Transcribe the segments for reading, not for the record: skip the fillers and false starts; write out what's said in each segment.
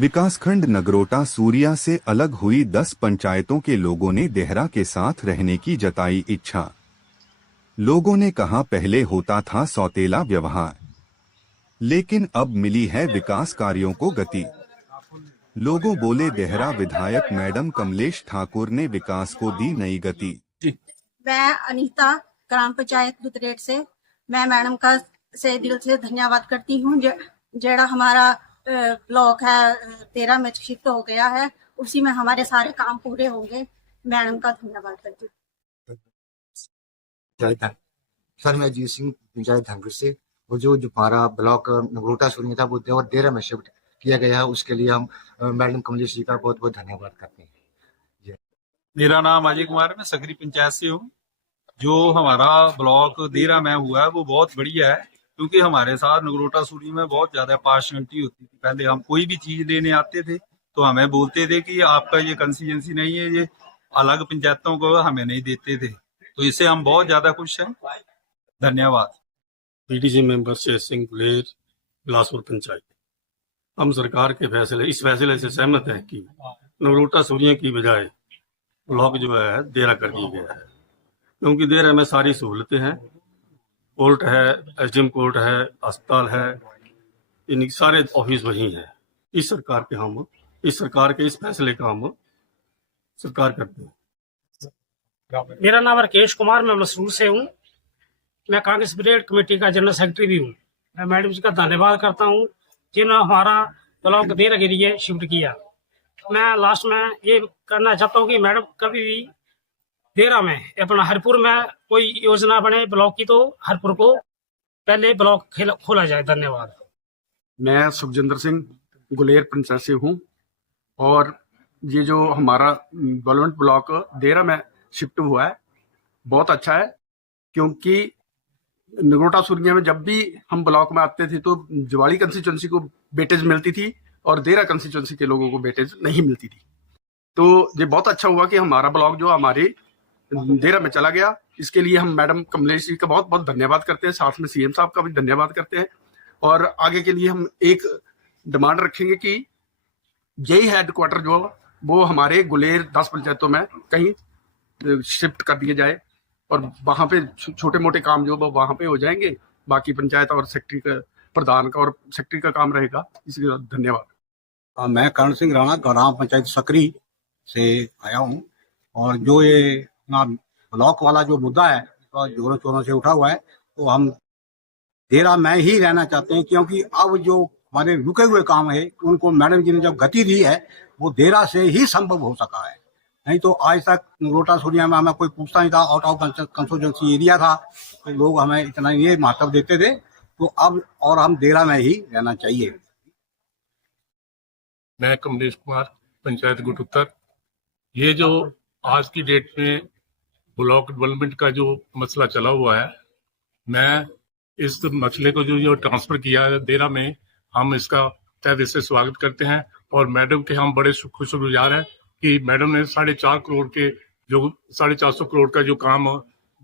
विकासखंड नगरोटा सूरिया से अलग हुई 10 पंचायतों के लोगों ने देहरा के साथ रहने की जताई इच्छा। लोगों ने कहा पहले होता था सौतेला व्यवहार, लेकिन अब मिली है विकास कार्यों को गति। लोगों बोले देहरा विधायक मैडम कमलेश ठाकुर ने विकास को दी नई गति। मैं अनीता ग्राम पंचायत दुतरेट से मैं मैडम का से दिल से धन्यवाद करती हूँ। जेड़ा हमारा ब्लॉक है 13 में शिफ्ट हो गया है, उसी में हमारे सारे काम पूरे होंगे। मैडम का धन्यवाद करती हूँ। सर मैं अजीत सिंह पंचायत धनगढ़ से, और जो हमारा ब्लॉक नगरोटा सूरिया था वो 13 में शिफ्ट किया गया है, उसके लिए हम मैडम कमलेश जी का बहुत बहुत धन्यवाद करते हैं। मेरा नाम अजय कुमार है, मैं सकरी पंचायत से हूँ। जो हमारा ब्लॉक देरा में हुआ है वो बहुत बढ़िया है, क्योंकि हमारे साथ नगरोटा सूरी में बहुत ज्यादा पार्शलिटी होती थी। पहले हम कोई भी चीज लेने आते थे तो हमें बोलते थे कि आपका ये कंस्टिट्यूएंसी नहीं है, ये अलग पंचायतों को हमें नहीं देते थे। तो इससे हम बहुत ज्यादा खुश हैं। धन्यवाद। पीडीसी मेंबर से सिंह गुलेर बिलासपुर पंचायत। हम सरकार के इस फैसले से सहमत हैं कि नगरोटा सूरिया की बजाय ब्लॉक जो है देरा कर दिया गया है, क्योंकि देरा में सारी सहूलतें हैं। कोर्ट है, एसडीएम कोर्ट है, अस्पताल है, इन सारे ऑफिस वही है। इस सरकार के इस फैसले का हम सरकार करते हैं। मेरा नाम राकेश कुमार, मैं मसरूर से हूँ। मैं कांग्रेस ब्रिगेड कमेटी का जनरल सेक्रेटरी भी हूँ। मैं मैडम जी का धन्यवाद करता हूँ जिन्होंने हमारा ब्लॉक देरा के लिए शिफ्ट किया। मैं लास्ट में ये करना चाहता हूँ कि मैडम कभी भी देरा में अपना हरपुर में कोई योजना बने ब्लॉक की, तो हरपुर को पहले ब्लॉक खोला जाए। धन्यवाद। मैं सुखजिंदर सिंह गुलेर पंचायत से हूँ, और ये जो हमारा डेवलपमेंट ब्लॉक देरा में शिफ्ट हुआ है बहुत अच्छा है, क्योंकि नगरोटा सूरिया में जब भी हम ब्लॉक में आते थे तो जवाड़ी कंस्टिट्यूएंसी को वेटेज मिलती थी और देरा कंस्टिट्यूएंसी के लोगों को वेटेज नहीं मिलती थी। तो ये बहुत अच्छा हुआ कि हमारा ब्लॉक जो हमारे देरा में चला गया। इसके लिए हम मैडम कमलेश जी का बहुत बहुत धन्यवाद करते हैं, साथ में सीएम साहब का भी धन्यवाद करते हैं। और आगे के लिए हम एक डिमांड रखेंगे कि यही हेडक्वार्टर जो वो हमारे गुलेर 10 पंचायतों में कहीं शिफ्ट कर दिए जाए, और वहां पे छोटे मोटे काम जो वहां पे हो जाएंगे, बाकी पंचायत और सेक्रेटरी का, प्रधान का और सेक्रेटरी का काम रहेगा। इसलिए धन्यवाद। मैं करण सिंह राणा ग्राम पंचायत सकरी से आया हूँ, और जो ये ब्लॉक वाला जो मुद्दा है तो जोरों शोरों से उठा हुआ है, तो हम देरा में ही रहना चाहते हैं, क्योंकि अब जो हमारे रुके हुए काम है उनको मैडम जी ने जब गति दी है वो देरा से ही संभव हो सका है। नहीं तो आज तक नगरोटा सूरिया में हमें कोई पूछता नहीं था, आउट ऑफ कंस्टिट्यूएंसी एरिया था, तो लोग हमें इतना ये महत्व देते थे। तो अब और हम देरा में ही रहना चाहिए। मैं कमलेश कुमार पंचायत गुट उत्तर। ये जो आज की डेट में ब्लॉक डेवलपमेंट का जो मसला चला हुआ है, मैं इस मसले को जो ट्रांसफर किया है देरा में, हम इसका तहे दिल से स्वागत करते हैं। और मैडम के हम बड़े शुक्रगुजार हैं कि मैडम ने 4.5 करोड़ के जो 450 करोड़ का जो काम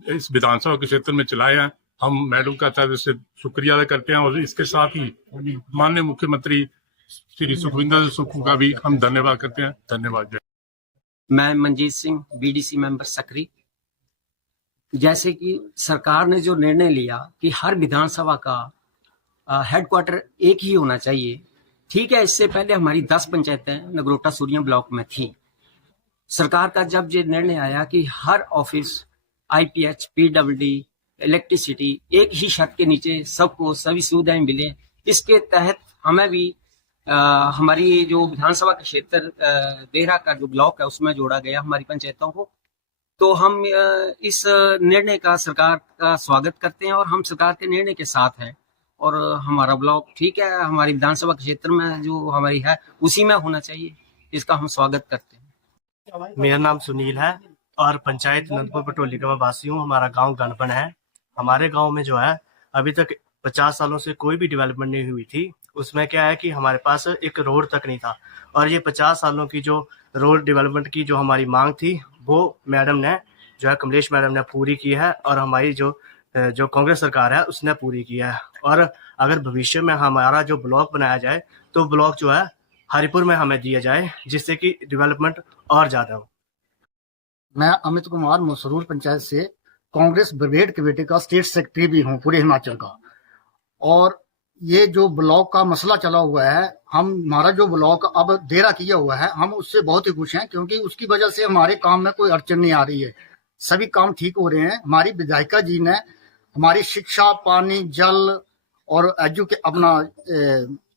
इस विधानसभा के क्षेत्र में चलाया है, हम मैडम का तहे दिल से शुक्रिया अदा करते हैं। और इसके साथ ही माननीय मुख्यमंत्री श्री सुखविंदर सुक्खू का भी हम धन्यवाद करते हैं। धन्यवाद। मैं मनजीत सिंह बीडीसी मेंबर सकरी। जैसे कि सरकार ने जो निर्णय लिया कि हर विधानसभा का हेडक्वार्टर एक ही होना चाहिए, ठीक है। इससे पहले हमारी 10 पंचायतें नगरोटा सूरिया ब्लॉक में थी। सरकार का जब ये निर्णय आया कि हर ऑफिस, आईपीएच, पीडब्ल्यूडी, इलेक्ट्रिसिटी एक ही छत के नीचे सबको सभी सुविधाएं मिले, इसके तहत हमें भी हमारी जो विधानसभा के क्षेत्र देहरा का जो ब्लॉक है उसमें जोड़ा गया हमारी पंचायतों को। तो हम इस निर्णय का सरकार का स्वागत करते हैं, और हम सरकार के निर्णय के साथ हैं। और हमारा ब्लॉक ठीक है, हमारी विधानसभा के क्षेत्र में जो हमारी है उसी में होना चाहिए, इसका हम स्वागत करते हैं। मेरा नाम सुनील है और पंचायत नंदपुर पटोली का मैं वासी हूँ। हमारा गांव गणपन है। हमारे गांव में जो है अभी तक 50 सालों से कोई भी डेवलपमेंट नहीं हुई थी। उसमें क्या है कि हमारे पास एक रोड तक नहीं था, और ये 50 सालों की जो रोड डेवलपमेंट की जो हमारी मांग थी वो मैडम ने जो है कमलेश मैडम ने पूरी की है, और हमारी जो कांग्रेस सरकार है उसने पूरी की है। और अगर भविष्य में हमारा जो ब्लॉक बनाया जाए तो ब्लॉक जो है हरिपुर में हमें दिया जाए, जिससे कि डेवलपमेंट और ज़्यादा हो। मैं अमित कुमार मसरूर पंचायत से कांग्रेस ब्रिगेड कमेटी का स्टेट सेक्रेटरी भी हूँ पूरे हिमाचल का। और ये जो ब्लॉक का मसला चला हुआ है, हमारा जो ब्लॉक अब देरा किया हुआ है, हम उससे बहुत ही खुश हैं, क्योंकि उसकी वजह से हमारे काम में कोई अड़चन नहीं आ रही है। सभी काम ठीक हो रहे हैं। हमारी विधायिका जी ने हमारी शिक्षा, पानी, जल और अपना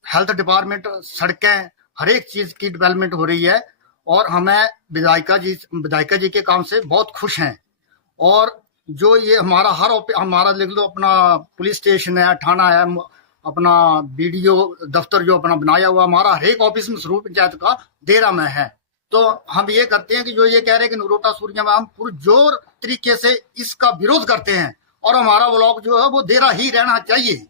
हेल्थ डिपार्टमेंट, सड़कें, हर एक चीज की डेवलपमेंट हो रही है। और हमें विधायिका जी के काम से बहुत खुश हैं। और जो ये हमारा लिख लो, अपना पुलिस स्टेशन है, थाना है, अपना बीडीओ दफ्तर जो अपना बनाया हुआ, हमारा हर एक ऑफिस मसरूर पंचायत का देरा में है। तो हम ये करते हैं कि जो ये कह रहे हैं कि नगरोटा सूरिया में, हम पुरजोर तरीके से इसका विरोध करते हैं और हमारा ब्लॉक जो है वो देरा ही रहना चाहिए।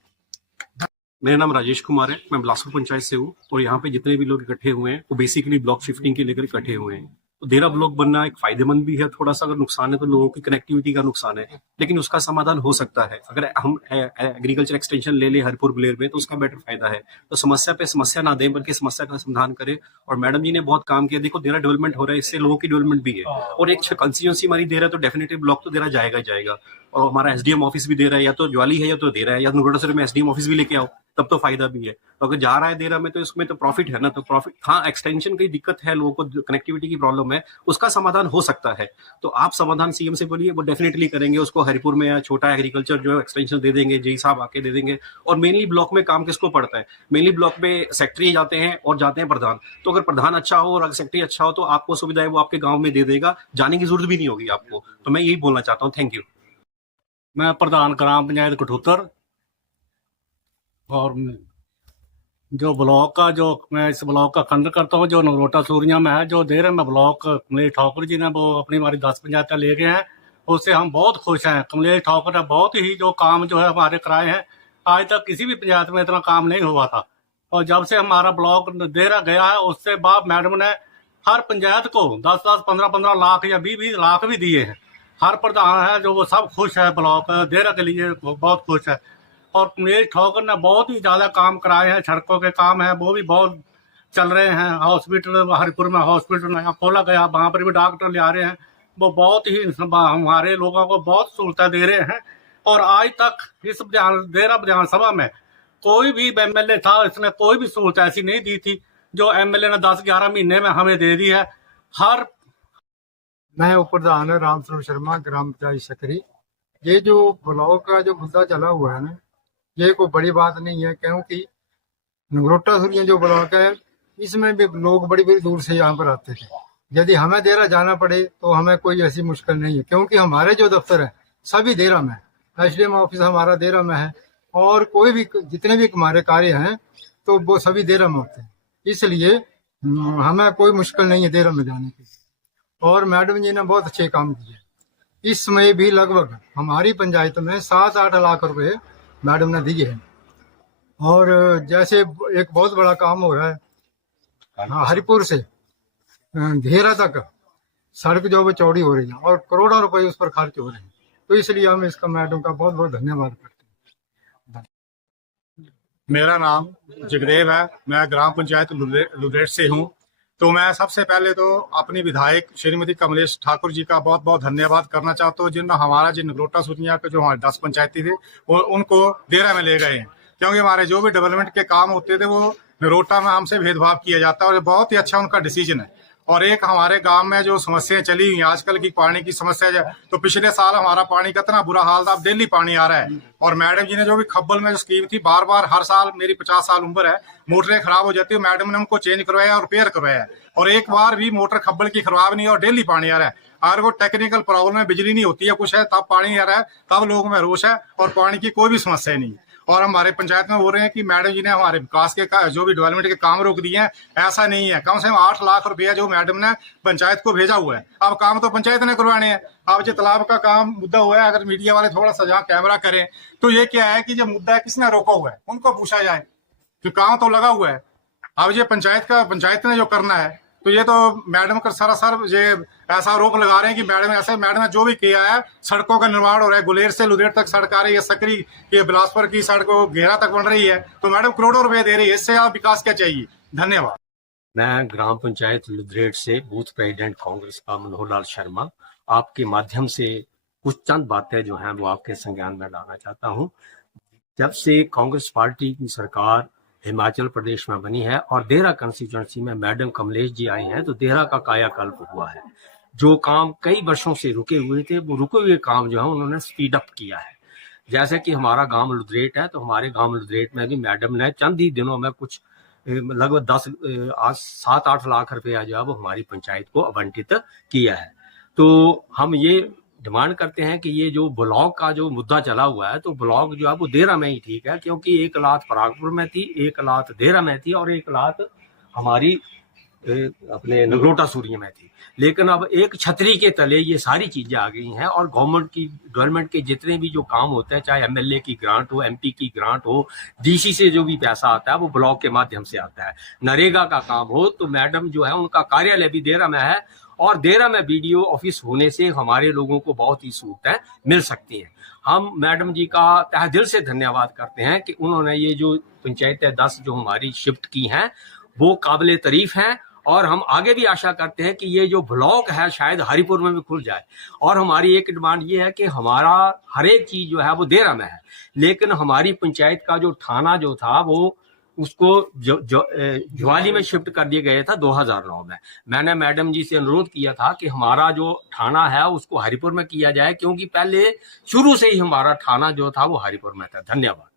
मेरा नाम राजेश कुमार है, मैं बिलासपुर पंचायत से हूँ। और यहाँ पे जितने भी लोग इकट्ठे हुए हैं वो बेसिकली ब्लॉक शिफ्टिंग के लेकर इकट्ठे हुए हैं। तो देरा ब्लॉक बनना एक फायदेमंद भी है, थोड़ा सा अगर नुकसान है तो लोगों की कनेक्टिविटी का नुकसान है, लेकिन उसका समाधान हो सकता है। अगर हम एग्रीकल्चर एक्सटेंशन ले ले हरिपुर बुलेर में तो उसका बेटर फायदा है। तो समस्या पे समस्या ना दें, बल्कि समस्या का समाधान करें। और मैडम जी ने बहुत काम किया। देखो, देरा डेवलपमेंट हो रहा है, इससे लोगों की डेवलपमेंट भी है। और एक कंस्टिट्यूंसी हमारी दे रहा है तो डेफिनेटली ब्लॉक तो देरा जाएगा ही जाएगा। और हमारा एसडीएम ऑफिस भी दे रहा है, या तो ज्वाली है या तो दे रहा है, या नगरोटा सूरिया में एसडीएम ऑफिस भी लेके आओ, तब तो फायदा भी है। तो अगर जा रहा है देरा में तो इसमें तो प्रॉफिट है ना। तो प्रॉफिट, हाँ, एक्सटेंशन की दिक्कत है, लोगों को कनेक्टिविटी की प्रॉब्लम है, उसका समाधान हो सकता है। तो आप समाधान सीएम से बोलिए, वो डेफिनेटली करेंगे। उसको हरिपुर में या छोटा एग्रीकल्चर जो है एक्सटेंशन दे देंगे, जी साहब आके दे देंगे। और मेनली ब्लॉक में काम किसको पड़ता है? मेनली ब्लॉक में सेक्रेटरी जाते हैं और जाते हैं प्रधान। तो अगर प्रधान अच्छा हो और सेक्रेटरी अच्छा हो तो आपको सुविधा है वो आपके गाँव में दे देगा, जाने की जरूरत भी नहीं होगी आपको। तो मैं यही बोलना चाहता हूँ। Thank you. मैं प्रधान ग्राम पंचायत कठोतर, और जो ब्लॉक का, जो मैं इस ब्लॉक का खंड करता हूँ जो नगरोटा सूरिया में है, जो देर में ब्लॉक कमलेश ठाकुर जी ने वो अपनी हमारी 10 पंचायतें ले गए हैं, उससे हम बहुत खुश हैं। कमलेश ठाकुर ने बहुत ही जो काम जो है हमारे कराए हैं, आज तक किसी भी पंचायत में इतना काम नहीं हुआ था। और जब से हमारा ब्लॉक देरा गया है, उससे बाद मैडम ने हर पंचायत को 10-10, 15-15 लाख या 20-20 लाख भी दिए हैं। हर प्रधान है जो वो सब खुश है, ब्लॉक देरा के लिए बहुत खुश है। और कमलेश ठाकुर ने बहुत ही ज्यादा काम कराए हैं। सड़कों के काम है वो भी बहुत चल रहे हैं। हॉस्पिटल हरिपुर में हॉस्पिटल नया खोला गया, वहां पर भी डॉक्टर ले आ रहे हैं। वो बहुत ही हमारे लोगों को बहुत सहूलतें दे रहे हैं। और आज तक इस देरा विधानसभा में कोई भी एमएलए था, इसने कोई भी सहूलत ऐसी नहीं दी थी जो एमएलए ने 10-11 महीने में हमें दे दी है। मैं उप प्रधान राम स्वरूप शर्मा, ग्राम पंचायत सकरी। ये जो ब्लॉक का जो मुद्दा चला हुआ है ना, ये कोई बड़ी बात नहीं है, क्योंकि नगरोटा सूरिया जो ब्लॉक है इसमें भी लोग बड़ी बड़ी दूर से यहाँ पर आते थे। यदि हमें देरा जाना पड़े तो हमें कोई ऐसी मुश्किल नहीं है, क्योंकि हमारे जो दफ्तर है सभी देरा में है। एसडीएम ऑफिस हमारा देरा में है, और कोई भी जितने भी हमारे कार्य हैं तो वो सभी देरा में होते हैं। इसलिए हमें कोई मुश्किल नहीं है देरा में जाने की। और मैडम जी ने बहुत अच्छे काम किए। इस समय भी लगभग हमारी पंचायत में 7-8 लाख रुपए मैडम ने दिए हैं। और जैसे एक बहुत बड़ा काम हो रहा है हरिपुर से धेरा तक सड़क जो वो चौड़ी हो रही है और करोड़ों रुपए उस पर खर्च हो रहे हैं। तो इसलिए हम इसका मैडम का बहुत बहुत धन्यवाद करते हैं। मेरा नाम जगदेव है, मैं ग्राम पंचायत लुदेट से हूँ। तो मैं सबसे पहले तो अपनी विधायक श्रीमती कमलेश ठाकुर जी का बहुत बहुत धन्यवाद करना चाहता हूँ, जिन्होंने हमारा जो नगरोटा सूरिया के जो हमारे 10 पंचायती थे वो उनको देरा में ले गए हैं। क्योंकि हमारे जो भी डेवलपमेंट के काम होते थे वो नगरोटा में हमसे भेदभाव किया जाता है, और बहुत ही अच्छा उनका डिसीजन है। और एक हमारे गांव में जो समस्याएं चली हुई आजकल की पानी की समस्या है, तो पिछले साल हमारा पानी का इतना बुरा हाल था, अब डेली पानी आ रहा है। और मैडम जी ने जो भी खब्बल में जो स्कीम थी, बार बार हर साल, मेरी 50 साल उम्र है, मोटरें खराब हो जाती है, मैडम ने उनको चेंज करवाया और रिपेयर करवाया, और एक बार भी मोटर खब्बल की खराब नहीं, और डेली पानी आ रहा है। अगर वो टेक्निकल प्रॉब्लम है, बिजली नहीं होती है, कुछ है, तब पानी आ रहा है, तब लोगों में रोष है, और पानी की कोई भी समस्या नहीं। और हमारे पंचायत में बोल रहे हैं कि मैडम जी ने हमारे विकास के जो भी डेवलपमेंट के काम रोक दिए हैं, ऐसा नहीं है। कम से कम 8 लाख रुपया जो मैडम ने पंचायत को भेजा हुआ है, अब काम तो पंचायत ने करवाने हैं। अब जो तालाब का काम मुद्दा हुआ है, अगर मीडिया वाले थोड़ा सा जहाँ कैमरा करें तो ये क्या है कि जो मुद्दा है किसने रोका हुआ है उनको पूछा जाए, तो काम तो लगा हुआ है। अब ये पंचायत ने जो करना है, तो ये तो मैडम का सरासर ये ऐसा आरोप लगा रहे हैं कि मैडम ने जो भी किया है, सड़कों का निर्माण हो रहा है, गुलेर से लुदेर तक सड़क आ रही है, सकरी ये बिलासपुर की सड़क घेरा तक बन रही है, तो मैडम करोड़ों रुपए दे रही है। इससे आप विकास क्या चाहिए? धन्यवाद। मैं ग्राम पंचायत लुधरेट से बूथ प्रेसिडेंट कांग्रेस का मनोहर लाल शर्मा आपके माध्यम से कुछ चंद बातें जो हैं वो आपके संज्ञान में लाना चाहता हूं। जब से कांग्रेस पार्टी की सरकार हिमाचल प्रदेश में बनी है और देहरा कंस्टिट्यूंसी में मैडम कमलेश जी आए हैं, तो देहरा का कायाकल्प हुआ है। जो काम कई वर्षों से रुके हुए थे, वो रुके हुए काम जो है उन्होंने स्पीड अप किया है। जैसे कि हमारा गांव लुधरेट है, तो हमारे गांव लुधरेट में भी मैडम ने चंद ही दिनों में कुछ लगभग 7-8 लाख रुपया जो है वो हमारी पंचायत को आवंटित किया है। तो हम ये डिमांड करते हैं कि ये जो ब्लॉक का जो मुद्दा चला हुआ है, तो ब्लॉक जो है वो देहरा में ही ठीक है, क्योंकि 1 लाख परागपुर में थी, 1 लाख देहरा में थी और 1 लाख हमारी अपने नगरोटा सूरी में थी। लेकिन अब एक छतरी के तले ये सारी चीजें आ गई हैं और गवर्नमेंट के जितने भी जो काम होते हैं, चाहे एमएलए की ग्रांट हो, एमपी की ग्रांट हो, डीसी से जो भी पैसा आता है वो ब्लॉक के माध्यम से आता है। नरेगा का काम हो तो मैडम जो है उनका कार्यालय भी देहरा में है और देहरा में बीडीओ ऑफिस होने से हमारे लोगों को बहुत ही सहूलतें मिल सकती हैं। हम मैडम जी का तहे दिल से धन्यवाद करते हैं कि उन्होंने ये जो पंचायतें 10 जो हमारी शिफ्ट की हैं वो काबिले तारीफ हैं और हम आगे भी आशा करते हैं कि ये जो ब्लॉक है शायद हरिपुर में भी खुल जाए। और हमारी एक डिमांड ये है कि हमारा हर एक चीज जो है वो देहरा में है, लेकिन हमारी पंचायत का जो थाना जो था वो उसको ज्वाली में शिफ्ट कर दिया गया था 2009 में। मैंने मैडम जी से अनुरोध किया था कि हमारा जो थाना है उसको हरिपुर में किया जाए, क्योंकि पहले शुरू से ही हमारा थाना जो था वो हरिपुर में था। धन्यवाद।